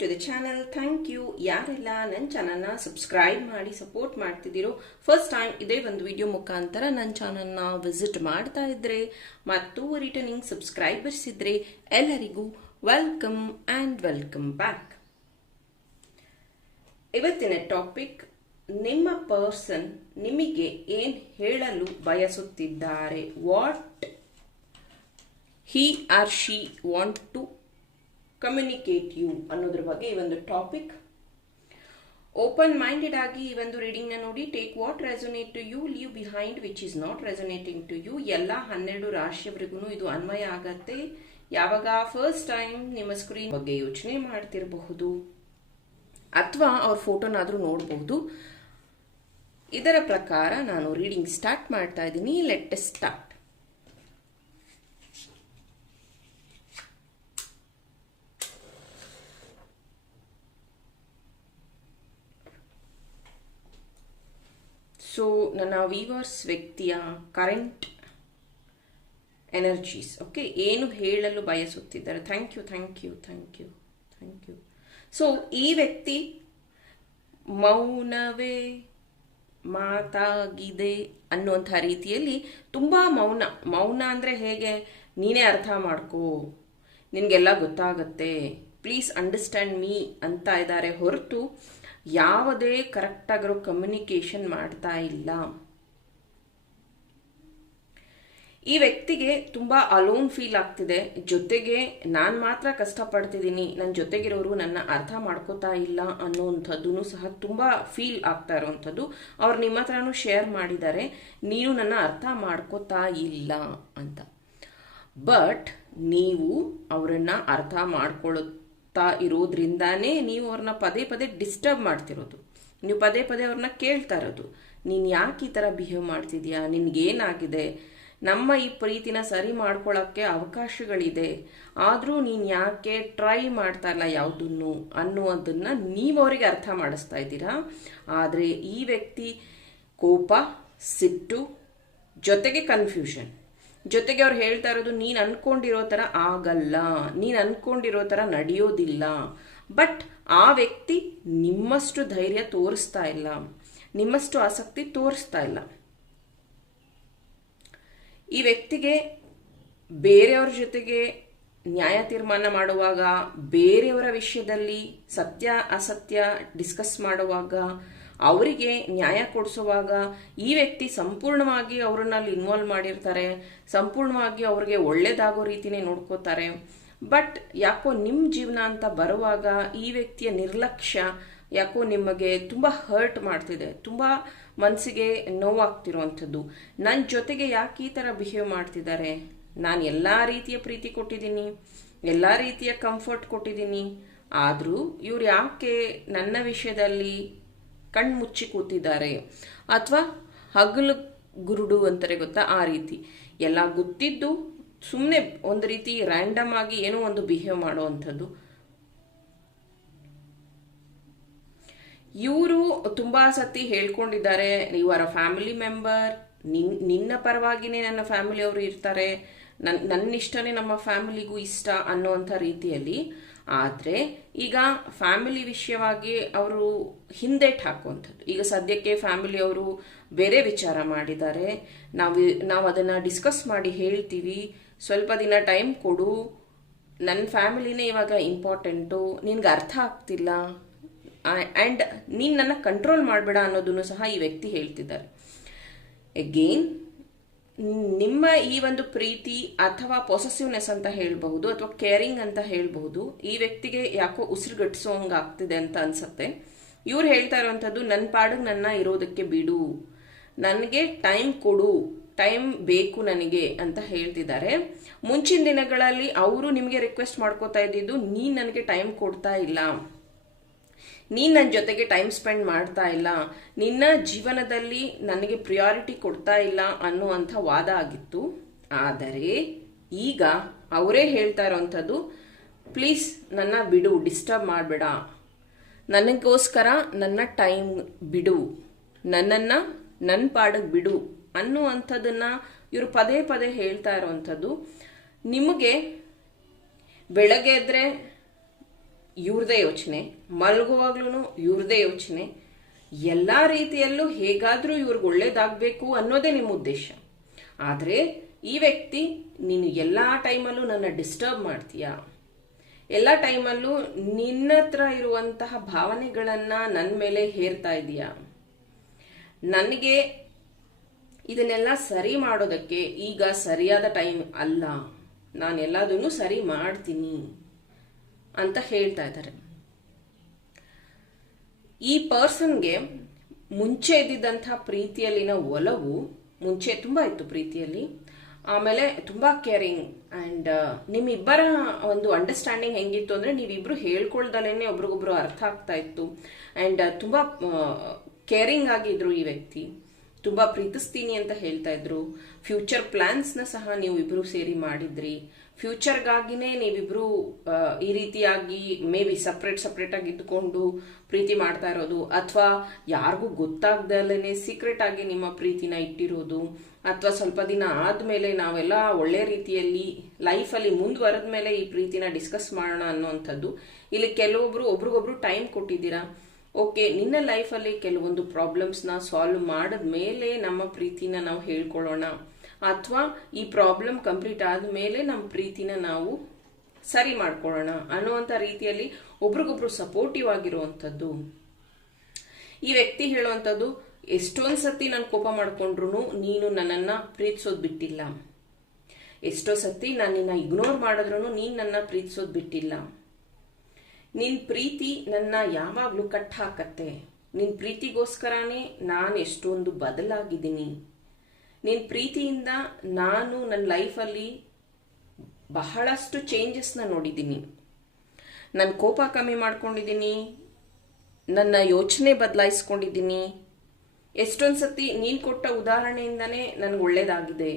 to the channel thank you ಯಾರೆಲ್ಲ ನನ್ನ ಚಾನಲ್ನ ಸಬ್ಸ್ಕ್ರೈಬ್ ಮಾಡಿ ಸಪೋರ್ಟ್ ಮಾಡ್ತಿದ್ದೀರೋ ಫಸ್ಟ್ ಟೈಮ್ ಇದೇ ಒಂದು ವಿಡಿಯೋ ಮುಖಾಂತರ ನನ್ನ ಚಾನಲ್ನ ವಿಸಿಟ್ ಮಾಡ್ತಾ ಇದ್ರೆ ಮತ್ತು ರಿಟರ್ನಿಂಗ್ ಸಬ್ಸ್ಕ್ರೈಬರ್ಸ್ ಇದ್ರೆ ಎಲ್ಲರಿಗೂ ವೆಲ್ಕಮ್ ಆ್ಯಂಡ್ ವೆಲ್ಕಮ್ ಬ್ಯಾಕ್ ಇವತ್ತಿನ ಟಾಪಿಕ್ ನಿಮ್ಮ ಪರ್ಸನ್ ನಿಮಗೆ ಏನು ಹೇಳಲು ಬಯಸುತ್ತಿದ್ದಾರೆ what he or she want to communicate you ಅನ್ನೋದ್ರ ಬಗ್ಗೆ ಈ ಒಂದು ಟಾಪಿಕ್ ಓಪನ್ ಮೈಂಡೆಡ್ ಆಗಿ ಈ ಒಂದು ರೀಡಿಂಗ್ ನೋಡಿ take what resonate to you leave behind which is not resonating to you ಎಲ್ಲ ಹನ್ನೆರಡು ರಾಶಿಯವರೆಗೂ ಇದು ಅನ್ವಯ ಆಗತ್ತೆ ಯಾವಾಗ ಫಸ್ಟ್ ಟೈಮ್ ನಿಮ್ಮ ಸ್ಕ್ರೀನ್ ಬಗ್ಗೆ ಯೋಚನೆ ಮಾಡ್ತಿರಬಹುದು ಅಥವಾ ಅವ್ರ ಫೋಟೋನಾದರೂ ನೋಡಬಹುದು ಇದರ ಪ್ರಕಾರ ನಾನು ರೀಡಿಂಗ್ ಸ್ಟಾರ್ಟ್ ಮಾಡ್ತಾ ಇದ್ದೀನಿ ಲೆಟ್ ಸ್ಟಾರ್ಟ್ ಸೊ ನನ್ನ ವೀವರ್ಸ್ ವ್ಯಕ್ತಿಯ ಕರೆಂಟ್ ಎನರ್ಜೀಸ್ ಓಕೆ ಏನು ಹೇಳಲು ಬಯಸುತ್ತಿದ್ದಾರೆ thank you thank you thank you thank you so ಈ ವ್ಯಕ್ತಿ ಮೌನವೇ ಮಾತಾಗಿದೆ ಅನ್ನುವಂಥ ರೀತಿಯಲ್ಲಿ ತುಂಬ ಮೌನ ಮೌನ ಅಂದರೆ ಹೇಗೆ ನೀನೇ ಅರ್ಥ ಮಾಡ್ಕೊ ನಿನಗೆಲ್ಲ ಗೊತ್ತಾಗತ್ತೆ ಪ್ಲೀಸ್ ಅಂಡರ್ಸ್ಟ್ಯಾಂಡ್ ಮೀ ಅಂತ ಇದ್ದಾರೆ ಹೊರತು ಯಾವುದೇ ಕರೆಕ್ಟಾಗಿರೋ ಕಮ್ಯುನಿಕೇಷನ್ ಮಾಡ್ತಾ ಇಲ್ಲ ಈ ವ್ಯಕ್ತಿಗೆ ತುಂಬ ಅಲೋನ್ ಫೀಲ್ ಆಗ್ತಿದೆ ಜೊತೆಗೆ ನಾನು ಮಾತ್ರ ಕಷ್ಟಪಡ್ತಿದ್ದೀನಿ ನನ್ನ ಜೊತೆಗಿರೋರು ನನ್ನ ಅರ್ಥ ಮಾಡ್ಕೋತಾ ಇಲ್ಲ ಅನ್ನೋವಂಥದ್ದು ಸಹ ತುಂಬ ಫೀಲ್ ಆಗ್ತಾ ಇರೋವಂಥದ್ದು ಅವ್ರು ನಿಮ್ಮ ಹತ್ರನೂ ಶೇರ್ ಮಾಡಿದ್ದಾರೆ ನೀನು ನನ್ನ ಅರ್ಥ ಮಾಡ್ಕೋತಾ ಇಲ್ಲ ಅಂತ ಬಟ್ ನೀವು ಅವರನ್ನು ಅರ್ಥ ಮಾಡ್ಕೊಳ್ಳೋ ತಾ ಇರೋದ್ರಿಂದಾನೇ ನೀವು ಅವ್ರನ್ನ ಪದೇ ಪದೇ ಡಿಸ್ಟರ್ಬ್ ಮಾಡ್ತಿರೋದು ನೀವು ಪದೇ ಪದೇ ಅವ್ರನ್ನ ಕೇಳ್ತಾ ಇರೋದು ನೀನು ಯಾಕೆ ಈ ಥರ ಬಿಹೇವ್ ಮಾಡ್ತಿದ್ಯಾ ನಿನ್ಗೇನಾಗಿದೆ ನಮ್ಮ ಈ ಪ್ರೀತಿನ ಸರಿ ಮಾಡ್ಕೊಳ್ಳೋಕ್ಕೆ ಅವಕಾಶಗಳಿದೆ ಆದರೂ ನೀನು ಯಾಕೆ ಟ್ರೈ ಮಾಡ್ತಾ ಇಲ್ಲ ಯಾವುದನ್ನು ಅನ್ನುವಂಥದ್ದನ್ನ ನೀವು ಅವರಿಗೆ ಅರ್ಥ ಮಾಡಿಸ್ತಾ ಇದ್ದೀರಾ ಆದರೆ ಈ ವ್ಯಕ್ತಿ ಕೋಪ ಸಿಟ್ಟು ಜೊತೆಗೆ ಕನ್ಫ್ಯೂಷನ್ ಜೊತೆಗೆ ಅವ್ರು ಹೇಳ್ತಾ ಇರೋದು ನೀನು ಅನ್ಕೊಂಡಿರೋ ಥರ ಆಗಲ್ಲ ನೀನು ಅನ್ಕೊಂಡಿರೋ ಥರ ನಡೆಯೋದಿಲ್ಲ ಬಟ್ ಆ ವ್ಯಕ್ತಿ ನಿಮ್ಮಷ್ಟು ಧೈರ್ಯ ತೋರಿಸ್ತಾ ಇಲ್ಲ ನಿಮ್ಮಷ್ಟು ಆಸಕ್ತಿ ತೋರಿಸ್ತಾ ಇಲ್ಲ ಈ ವ್ಯಕ್ತಿಗೆ ಬೇರೆಯವ್ರ ಜೊತೆಗೆ ನ್ಯಾಯ ತೀರ್ಮಾನ ಮಾಡುವಾಗ ಬೇರೆಯವರ ವಿಷಯದಲ್ಲಿ ಸತ್ಯ ಅಸತ್ಯ ಡಿಸ್ಕಸ್ ಮಾಡುವಾಗ ಅವರಿಗೆ ನ್ಯಾಯ ಕೊಡಿಸುವಾಗ ಈ ವ್ಯಕ್ತಿ ಸಂಪೂರ್ಣವಾಗಿ ಅವ್ರನ್ನ ಅಲ್ಲಿ ಇನ್ವಾಲ್ವ್ ಮಾಡಿರ್ತಾರೆ ಸಂಪೂರ್ಣವಾಗಿ ಅವ್ರಿಗೆ ಒಳ್ಳೇದಾಗೋ ರೀತಿನೇ ನೋಡ್ಕೋತಾರೆ ಬಟ್ ಯಾಕೋ ನಿಮ್ಮ ಜೀವನ ಅಂತ ಬರುವಾಗ ಈ ವ್ಯಕ್ತಿಯ ನಿರ್ಲಕ್ಷ್ಯ ಯಾಕೋ ನಿಮಗೆ ತುಂಬ ಹರ್ಟ್ ಮಾಡ್ತಿದೆ ತುಂಬ ಮನಸ್ಸಿಗೆ ನೋವಾಗ್ತಿರುವಂಥದ್ದು ನನ್ನ ಜೊತೆಗೆ ಯಾಕೆ ಈ ಥರ ಬಿಹೇವ್ ಮಾಡ್ತಿದ್ದಾರೆ ನಾನು ಎಲ್ಲ ರೀತಿಯ ಪ್ರೀತಿ ಕೊಟ್ಟಿದ್ದೀನಿ ಎಲ್ಲ ರೀತಿಯ ಕಂಫರ್ಟ್ ಕೊಟ್ಟಿದ್ದೀನಿ ಆದರೂ ಇವ್ರು ಯಾಕೆ ನನ್ನ ವಿಷಯದಲ್ಲಿ ಕಣ್ಮುಚ್ಚಿ ಕೂತಿದ್ದಾರೆ ಅಥವಾ ಹಗಲು ಗುರುಡು ಅಂತಾರೆ ಗೊತ್ತಾ ಆ ರೀತಿ ಎಲ್ಲ ಗೊತ್ತಿದ್ದು ಸುಮ್ಮನೆ ಒಂದು ರೀತಿ ರ್ಯಾಂಡಮ್ ಆಗಿ ಏನೋ ಒಂದು ಬಿಹೇವ್ ಮಾಡುವಂಥದ್ದು ಇವರು ತುಂಬಾ ಸತಿ ಹೇಳ್ಕೊಂಡಿದ್ದಾರೆ you are a family member ನಿನ್ನ ಪರವಾಗಿನೇ ನನ್ನ ಫ್ಯಾಮಿಲಿ ಅವರು ಇರ್ತಾರೆ ನನ್ನ ನನ್ನ ಇಷ್ಟನೇ ನಮ್ಮ ಫ್ಯಾಮಿಲಿಗೂ ಇಷ್ಟ ಅನ್ನುವಂಥ ರೀತಿಯಲ್ಲಿ ಆದರೆ ಈಗ ಫ್ಯಾಮಿಲಿ ವಿಷಯವಾಗಿ ಅವರು ಹಿಂದೇಟ್ ಹಾಕುವಂಥದ್ದು ಈಗ ಸದ್ಯಕ್ಕೆ ಫ್ಯಾಮಿಲಿ ಅವರು ಬೇರೆ ವಿಚಾರ ಮಾಡಿದ್ದಾರೆ ನಾವು ನಾವು ಅದನ್ನು ಡಿಸ್ಕಸ್ ಮಾಡಿ ಹೇಳ್ತೀವಿ ಸ್ವಲ್ಪ ದಿನ ಟೈಮ್ ಕೊಡು ನನ್ನ ಫ್ಯಾಮಿಲಿನೇ ಇವಾಗ ಇಂಪಾರ್ಟೆಂಟು ನಿನಗೆ ಅರ್ಥ ಆಗ್ತಿಲ್ಲ ಆ್ಯಂಡ್ ನೀನು ನನ್ನ ಕಂಟ್ರೋಲ್ ಮಾಡಬೇಡ ಅನ್ನೋದನ್ನು ಸಹ ಈ ವ್ಯಕ್ತಿ ಹೇಳ್ತಿದ್ದಾರೆ ಎಗೇನ್ ನಿಮ್ಮ ಈ ಒಂದು ಪ್ರೀತಿ ಅಥವಾ ಪೊಸೆಸಿವ್ನೆಸ್ ಅಂತ ಹೇಳಬಹುದು ಅಥವಾ ಕೇರಿಂಗ್ ಅಂತ ಹೇಳಬಹುದು ಈ ವ್ಯಕ್ತಿಗೆ ಯಾಕೋ ಉಸಿರುಗಟ್ಟಿಸೋಂಗಾಗ್ತಿದೆ ಆಗ್ತಿದೆ ಅಂತ ಅನ್ಸುತ್ತೆ ಇವ್ರು ಹೇಳ್ತಾ ಇರೋವಂಥದ್ದು ನನ್ನ ಪಾಡಿಗೆ ನನ್ನ ಇರೋದಕ್ಕೆ ಬಿಡು ನನಗೆ ಟೈಮ್ ಕೊಡು ಟೈಮ್ ಬೇಕು ನನಗೆ ಅಂತ ಹೇಳ್ತಿದ್ದಾರೆ ಮುಂಚಿನ ದಿನಗಳಲ್ಲಿ ಅವರು ನಿಮಗೆ ರಿಕ್ವೆಸ್ಟ್ ಮಾಡ್ಕೋತಾ ಇದ್ದಿದ್ದು ನೀನು ನನಗೆ ಟೈಮ್ ಕೊಡ್ತಾ ಇಲ್ಲ ನೀನು ನನ್ನ ಜೊತೆಗೆ ಟೈಮ್ ಸ್ಪೆಂಡ್ ಮಾಡ್ತಾ ಇಲ್ಲ ನಿನ್ನ ಜೀವನದಲ್ಲಿ ನನಗೆ ಪ್ರಿಯಾರಿಟಿ ಕೊಡ್ತಾ ಇಲ್ಲ ಅನ್ನುವಂಥ ವಾದ ಆಗಿತ್ತು ಆದರೆ ಈಗ ಅವರೇ ಹೇಳ್ತಾ ಇರೋವಂಥದ್ದು ಪ್ಲೀಸ್ ನನ್ನ ಬಿಡು ಡಿಸ್ಟರ್ಬ್ ಮಾಡಬೇಡ ನನಗೋಸ್ಕರ ನನ್ನ ಟೈಮ್ ಬಿಡು ನನ್ನನ್ನು ನನ್ನ ಪಾಡಕ್ಕೆ ಬಿಡು ಅನ್ನುವಂಥದ್ದನ್ನು ಇವರು ಪದೇ ಪದೇ ಹೇಳ್ತಾ ಇರೋವಂಥದ್ದು ನಿಮಗೆ ಬೆಳಗ್ಗೆ ಎದ್ರೆ ಇವ್ರದೇ ಯೋಚನೆ ಮಲಗುವಾಗ್ಲೂ ಇವ್ರದೇ ಯೋಚನೆ ಎಲ್ಲ ರೀತಿಯಲ್ಲೂ ಹೇಗಾದರೂ ಇವ್ರಿಗೆ ಒಳ್ಳೇದಾಗಬೇಕು ಅನ್ನೋದೇ ನಿಮ್ಮ ಉದ್ದೇಶ ಆದರೆ ಈ ವ್ಯಕ್ತಿ ನೀನು ಎಲ್ಲ ಟೈಮಲ್ಲೂ ನನ್ನ ಡಿಸ್ಟರ್ಬ್ ಮಾಡ್ತೀಯಾ ಎಲ್ಲ ಟೈಮಲ್ಲೂ ನಿನ್ನ ಹತ್ರ ಇರುವಂತಹ ಭಾವನೆಗಳನ್ನು ನನ್ನ ಮೇಲೆ ಹೇರ್ತಾ ಇದೀಯ ನನಗೆ ಇದನ್ನೆಲ್ಲ ಸರಿ ಮಾಡೋದಕ್ಕೆ ಈಗ ಸರಿಯಾದ ಟೈಮ್ ಅಲ್ಲ ನಾನು ಸರಿ ಮಾಡ್ತೀನಿ ಅಂತ ಹೇಳ್ತಾ ಇದ್ದಾರೆ ಈ ಪರ್ಸನ್ಗೆ ಮುಂಚೆ ಇದ್ದಿದ್ದಂಥ ಪ್ರೀತಿಯಲ್ಲಿನ ಒಲವು ಮುಂಚೆ ತುಂಬ ಇತ್ತು ಪ್ರೀತಿಯಲ್ಲಿ ಆಮೇಲೆ ತುಂಬ ಕೇರಿಂಗ್ ಆ್ಯಂಡ್ ನಿಮ್ಮಿಬ್ಬರ ಒಂದು ಅಂಡರ್ಸ್ಟ್ಯಾಂಡಿಂಗ್ ಹೆಂಗಿತ್ತು ಅಂದರೆ ನೀವಿಬ್ರು ಹೇಳ್ಕೊಳ್ದಲೇನೆ ಒಬ್ರಿಗೊಬ್ರು ಅರ್ಥ ಆಗ್ತಾ ಇತ್ತು ಆ್ಯಂಡ್ ತುಂಬ ಕೇರಿಂಗ್ ಆಗಿದ್ರು ಈ ವ್ಯಕ್ತಿ ತುಂಬ ಪ್ರೀತಿಸ್ತೀನಿ ಅಂತ ಹೇಳ್ತಾ ಇದ್ರು ಫ್ಯೂಚರ್ ನ ಸಹ ನೀವು ಇಬ್ರು ಸೇರಿ ಮಾಡಿದ್ರಿ ಫ್ಯೂಚರ್ಗಾಗಿನೇ ನೀವಿಬ್ರು ಈ ರೀತಿಯಾಗಿ ಮೇ ಬಿ ಸಪ್ರೇಟ್ ಸಪ್ರೇಟ್ ಆಗಿ ಇದ್ಕೊಂಡು ಪ್ರೀತಿ ಮಾಡ್ತಾ ಇರೋದು ಅಥವಾ ಯಾರಿಗೂ ಗೊತ್ತಾಗ್ದಲ್ಲೇ ಸೀಕ್ರೆಟ್ ಆಗಿ ನಿಮ್ಮ ಪ್ರೀತಿನ ಇಟ್ಟಿರೋದು ಅಥವಾ ಸ್ವಲ್ಪ ದಿನ ಆದ್ಮೇಲೆ ನಾವೆಲ್ಲ ಒಳ್ಳೆ ರೀತಿಯಲ್ಲಿ ಲೈಫಲ್ಲಿ ಮುಂದುವರೆದ ಮೇಲೆ ಈ ಪ್ರೀತಿನ ಡಿಸ್ಕಸ್ ಮಾಡೋಣ ಅನ್ನೋವಂಥದ್ದು ಇಲ್ಲಿ ಕೆಲವೊಬ್ರು ಒಬ್ರಿಗೊಬ್ರು ಟೈಮ್ ಕೊಟ್ಟಿದ್ದೀರಾ ಓಕೆ ನಿನ್ನ ಲೈಫಲ್ಲಿ ಕೆಲವೊಂದು ಪ್ರಾಬ್ಲಮ್ಸ್ನ ಸಾಲ್ವ್ ಮಾಡಿದ ಮೇಲೆ ನಮ್ಮ ಪ್ರೀತಿನ ನಾವು ಹೇಳ್ಕೊಳ್ಳೋಣ ಅಥವಾ ಈ ಪ್ರಾಬ್ಲಮ್ ಕಂಪ್ಲೀಟ್ ಮೇಲೆ ನಮ್ಮ ಪ್ರೀತಿನ ನಾವು ಸರಿ ಮಾಡ್ಕೊಳ್ಳೋಣ ಅನ್ನುವಂಥ ರೀತಿಯಲ್ಲಿ ಒಬ್ರಿಗೊಬ್ರು ಸಪೋರ್ಟಿವ್ ಆಗಿರುವಂಥದ್ದು ಈ ವ್ಯಕ್ತಿ ಹೇಳುವಂಥದ್ದು ಎಷ್ಟೊಂದು ಸತಿ ನಾನು ಕೋಪ ಮಾಡಿಕೊಂಡ್ರು ನೀನು ನನ್ನನ್ನು ಪ್ರೀತಿಸೋದು ಬಿಟ್ಟಿಲ್ಲ ಎಷ್ಟೋ ಸತಿ ನಾನು ನಿನ್ನ ಇಗ್ನೋರ್ ಮಾಡಿದ್ರು ನೀನು ನನ್ನ ಪ್ರೀತಿಸೋದು ಬಿಟ್ಟಿಲ್ಲ ನಿನ್ನ ಪ್ರೀತಿ ನನ್ನ ಯಾವಾಗಲೂ ಕಟ್ ಹಾಕತ್ತೆ ನಿನ್ನ ಪ್ರೀತಿಗೋಸ್ಕರನೇ ನಾನು ಎಷ್ಟೊಂದು ಬದಲಾಗಿದ್ದೀನಿ ನಿನ್ನ ಪ್ರೀತಿಯಿಂದ ನಾನು ನನ್ನ ಲೈಫಲ್ಲಿ ಬಹಳಷ್ಟು ಚೇಂಜಸ್ನ ನೋಡಿದ್ದೀನಿ ನನ್ನ ಕೋಪ ಕಮ್ಮಿ ಮಾಡ್ಕೊಂಡಿದ್ದೀನಿ ನನ್ನ ಯೋಚನೆ ಬದಲಾಯಿಸ್ಕೊಂಡಿದ್ದೀನಿ ಎಷ್ಟೊಂದು ಸತಿ ನೀನು ಕೊಟ್ಟ ಉದಾಹರಣೆಯಿಂದನೇ ನನಗೆ ಒಳ್ಳೇದಾಗಿದೆ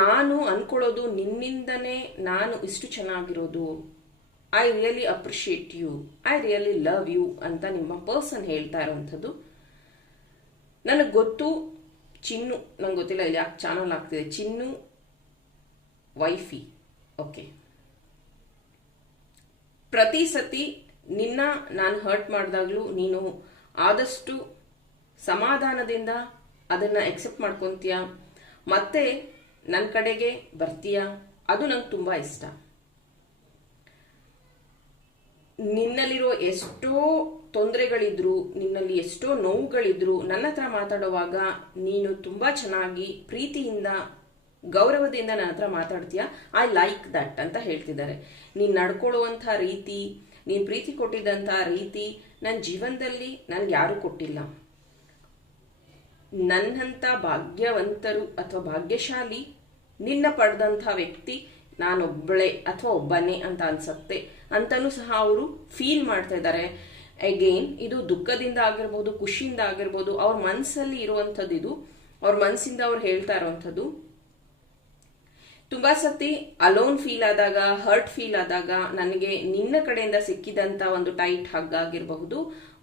ನಾನು ಅಂದ್ಕೊಳ್ಳೋದು ನಿನ್ನಿಂದನೇ ನಾನು ಇಷ್ಟು ಚೆನ್ನಾಗಿರೋದು I really appreciate you I really love you ಅಂತ ನಿಮ್ಮ ಪರ್ಸನ್ ಹೇಳ್ತಾ ಇರೋವಂಥದ್ದು ನನಗೆ ಗೊತ್ತು ಚಿನ್ನು ನಂಗೆ ಗೊತ್ತಿಲ್ಲ ಇಲ್ಲಿ ಯಾಕೆ ಚಾನಲ್ ಆಗ್ತಿದೆ ಚಿನ್ನು ವೈಫಿ ಓಕೆ ಪ್ರತಿ ಸತಿ ನಿನ್ನ ನಾನು ಹರ್ಟ್ ಮಾಡಿದಾಗಲೂ ನೀನು ಆದಷ್ಟು ಸಮಾಧಾನದಿಂದ ಅದನ್ನು ಎಕ್ಸೆಪ್ಟ್ ಮಾಡ್ಕೊತೀಯ ಮತ್ತೆ ನನ್ನ ಕಡೆಗೆ ಬರ್ತೀಯ ಅದು ನಂಗೆ ತುಂಬ ಇಷ್ಟ ನಿನ್ನಲ್ಲಿರೋ ಎಷ್ಟೋ ತೊಂದರೆಗಳಿದ್ರು ನಿನ್ನಲ್ಲಿ ಎಷ್ಟೋ ನೋವುಗಳಿದ್ರು ನನ್ನ ಹತ್ರ ಮಾತಾಡುವಾಗ ನೀನು ತುಂಬಾ ಚೆನ್ನಾಗಿ ಪ್ರೀತಿಯಿಂದ ಗೌರವದಿಂದ ನನ್ನ ಹತ್ರ ಮಾತಾಡ್ತೀಯ ಐ ಲೈಕ್ ದಟ್ ಅಂತ ಹೇಳ್ತಿದ್ದಾರೆ ನೀನ್ ನಡ್ಕೊಳ್ಳುವಂತ ರೀತಿ ನೀನ್ ಪ್ರೀತಿ ಕೊಟ್ಟಿದ್ದಂಥ ರೀತಿ ನನ್ನ ಜೀವನದಲ್ಲಿ ನನ್ಗೆ ಯಾರು ಕೊಟ್ಟಿಲ್ಲ ನನ್ನಂತ ಭಾಗ್ಯವಂತರು ಅಥವಾ ಭಾಗ್ಯಶಾಲಿ ನಿನ್ನ ಪಡೆದಂತ ವ್ಯಕ್ತಿ ನಾನೊಬ್ಬಳೆ ಅಥವಾ ಒಬ್ಬನೇ ಅಂತ ಅನ್ಸತ್ತೆ ಅಂತಲೂ ಸಹ ಅವರು ಫೀಲ್ ಮಾಡ್ತಾ ಇದ್ದಾರೆ ಅಗೇನ್ ಇದು ದುಃಖದಿಂದ ಆಗಿರ್ಬೋದು ಖುಷಿಯಿಂದ ಆಗಿರ್ಬೋದು ಅವ್ರ ಮನಸ್ಸಲ್ಲಿ ಇರುವಂಥದ್ದು ಇದು ಅವ್ರ ಮನಸ್ಸಿಂದ ಅವ್ರು ಹೇಳ್ತಾ ಇರೋವಂಥದ್ದು ತುಂಬಾ ಸತಿ ಅಲೋನ್ ಫೀಲ್ ಆದಾಗ ಹರ್ಟ್ ಫೀಲ್ ಆದಾಗ ನನಗೆ ನಿನ್ನ ಕಡೆಯಿಂದ ಸಿಕ್ಕಿದಂತ ಒಂದು ಟೈಟ್ ಹಗ್ ಆಗಿರಬಹುದು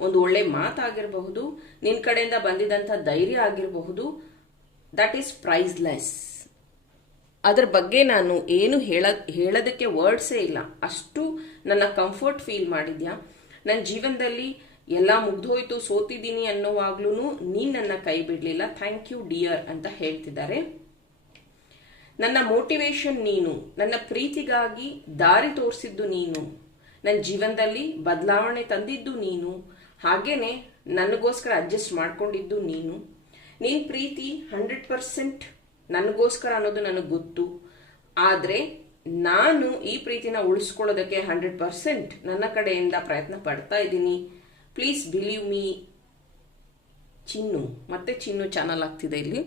ಒಂದು ಒಳ್ಳೆ ಮಾತಾಗಿರಬಹುದು ನಿನ್ನ ಕಡೆಯಿಂದ ಬಂದಿದಂತ ಧೈರ್ಯ ಆಗಿರಬಹುದು ದಟ್ ಈಸ್ ಪ್ರೈಸ್ಲೆಸ್ ಅದರ ಬಗ್ಗೆ ನಾನು ಏನು ಹೇಳ ಹೇಳೋದಕ್ಕೆ ವರ್ಡ್ಸೇ ಇಲ್ಲ ಅಷ್ಟು ನನ್ನ ಕಂಫರ್ಟ್ ಫೀಲ್ ಮಾಡಿದ್ಯಾ ನನ್ನ ಜೀವನದಲ್ಲಿ ಎಲ್ಲ ಮುಗ್ದೋಯ್ತು ಸೋತಿದ್ದೀನಿ ಅನ್ನೋವಾಗ್ಲೂ ನೀನ್ ನನ್ನ ಕೈ ಬಿಡ್ಲಿಲ್ಲ ಥ್ಯಾಂಕ್ ಯು ಡಿಯರ್ ಅಂತ ಹೇಳ್ತಿದ್ದಾರೆ ನನ್ನ ಮೋಟಿವೇಶನ್ ನೀನು ನನ್ನ ಪ್ರೀತಿಗಾಗಿ ದಾರಿ ತೋರಿಸಿದ್ದು ನೀನು ನನ್ನ ಜೀವನದಲ್ಲಿ ಬದಲಾವಣೆ ತಂದಿದ್ದು ನೀನು ಹಾಗೇನೆ ನನಗೋಸ್ಕರ ಅಡ್ಜಸ್ಟ್ ಮಾಡ್ಕೊಂಡಿದ್ದು ನೀನು ನಿನ್ ಪ್ರೀತಿ ಹಂಡ್ರೆಡ್ ಪರ್ಸೆಂಟ್ ನನಗೋಸ್ಕರ ಅನ್ನೋದು ನನಗೆ ಗೊತ್ತು ಆದರೆ ನಾನು ಈ ಪ್ರೀತಿನ ಉಳಿಸ್ಕೊಳ್ಳೋದಕ್ಕೆ ಹಂಡ್ರೆಡ್ ಪರ್ಸೆಂಟ್ ನನ್ನ ಕಡೆಯಿಂದ ಪ್ರಯತ್ನ ಪಡ್ತಾ ಇದ್ದೀನಿ ಪ್ಲೀಸ್ ಬಿಲೀವ್ ಮೀ ಚಿನ್ನು ಮತ್ತೆ ಚಿನ್ನು ಚಾನಲ್ ಆಗ್ತಿದೆ ಇಲ್ಲಿ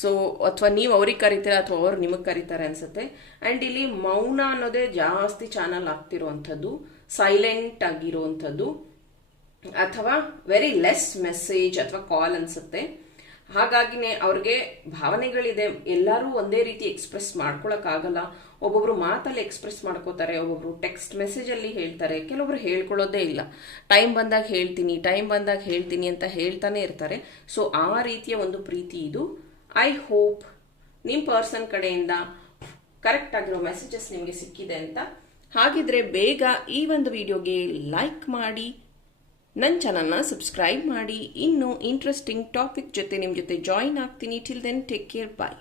ಸೊ ಅಥವಾ ನೀವು ಅವ್ರಿಗೆ ಕರಿತೀರಾ ಅಥವಾ ಅವ್ರು ನಿಮಗೆ ಕರೀತಾರೆ ಅನ್ಸುತ್ತೆ ಆ್ಯಂಡ್ ಇಲ್ಲಿ ಮೌನ ಅನ್ನೋದೇ ಜಾಸ್ತಿ ಚಾನಲ್ ಆಗ್ತಿರುವಂಥದ್ದು ಸೈಲೆಂಟ್ ಆಗಿರುವಂಥದ್ದು ಅಥವಾ ವೆರಿ ಲೆಸ್ ಮೆಸೇಜ್ ಅಥವಾ ಕಾಲ್ ಅನ್ಸುತ್ತೆ ಹಾಗಾಗಿನೇ ಅವ್ರಿಗೆ ಭಾವನೆಗಳಿದೆ ಎಲ್ಲರೂ ಒಂದೇ ರೀತಿ ಎಕ್ಸ್ಪ್ರೆಸ್ ಮಾಡ್ಕೊಳಕ್ಕಾಗಲ್ಲ ಒಬ್ಬೊಬ್ರು ಮಾತಲ್ಲಿ ಎಕ್ಸ್ಪ್ರೆಸ್ ಮಾಡ್ಕೋತಾರೆ ಒಬ್ಬೊಬ್ರು ಟೆಕ್ಸ್ಟ್ ಮೆಸೇಜಲ್ಲಿ ಹೇಳ್ತಾರೆ ಕೆಲವೊಬ್ರು ಹೇಳ್ಕೊಳ್ಳೋದೇ ಇಲ್ಲ ಟೈಮ್ ಬಂದಾಗ ಹೇಳ್ತೀನಿ ಟೈಮ್ ಬಂದಾಗ ಹೇಳ್ತೀನಿ ಅಂತ ಹೇಳ್ತಾನೆ ಇರ್ತಾರೆ ಸೊ ಆ ರೀತಿಯ ಒಂದು ಪ್ರೀತಿ ಇದು ಐ ಹೋಪ್ ನಿಮ್ಮ ಪರ್ಸನ್ ಕಡೆಯಿಂದ ಕರೆಕ್ಟ್ ಆಗಿರೋ ಮೆಸೇಜಸ್ ನಿಮಗೆ ಸಿಕ್ಕಿದೆ ಅಂತ ಹಾಗಿದ್ರೆ ಬೇಗ ಈ ಒಂದು ವಿಡಿಯೋಗೆ ಲೈಕ್ ಮಾಡಿ ನನ್ನ ಚಾನಲ್ನ ಸಬ್ಸ್ಕ್ರೈಬ್ ಮಾಡಿ ಇನ್ನೂ ಇಂಟ್ರೆಸ್ಟಿಂಗ್ ಟಾಪಿಕ್ ಜೊತೆ ನಿಮ್ಮ ಜೊತೆ ಜಾಯಿನ್ ಆಗ್ತೀನಿ till then take care bye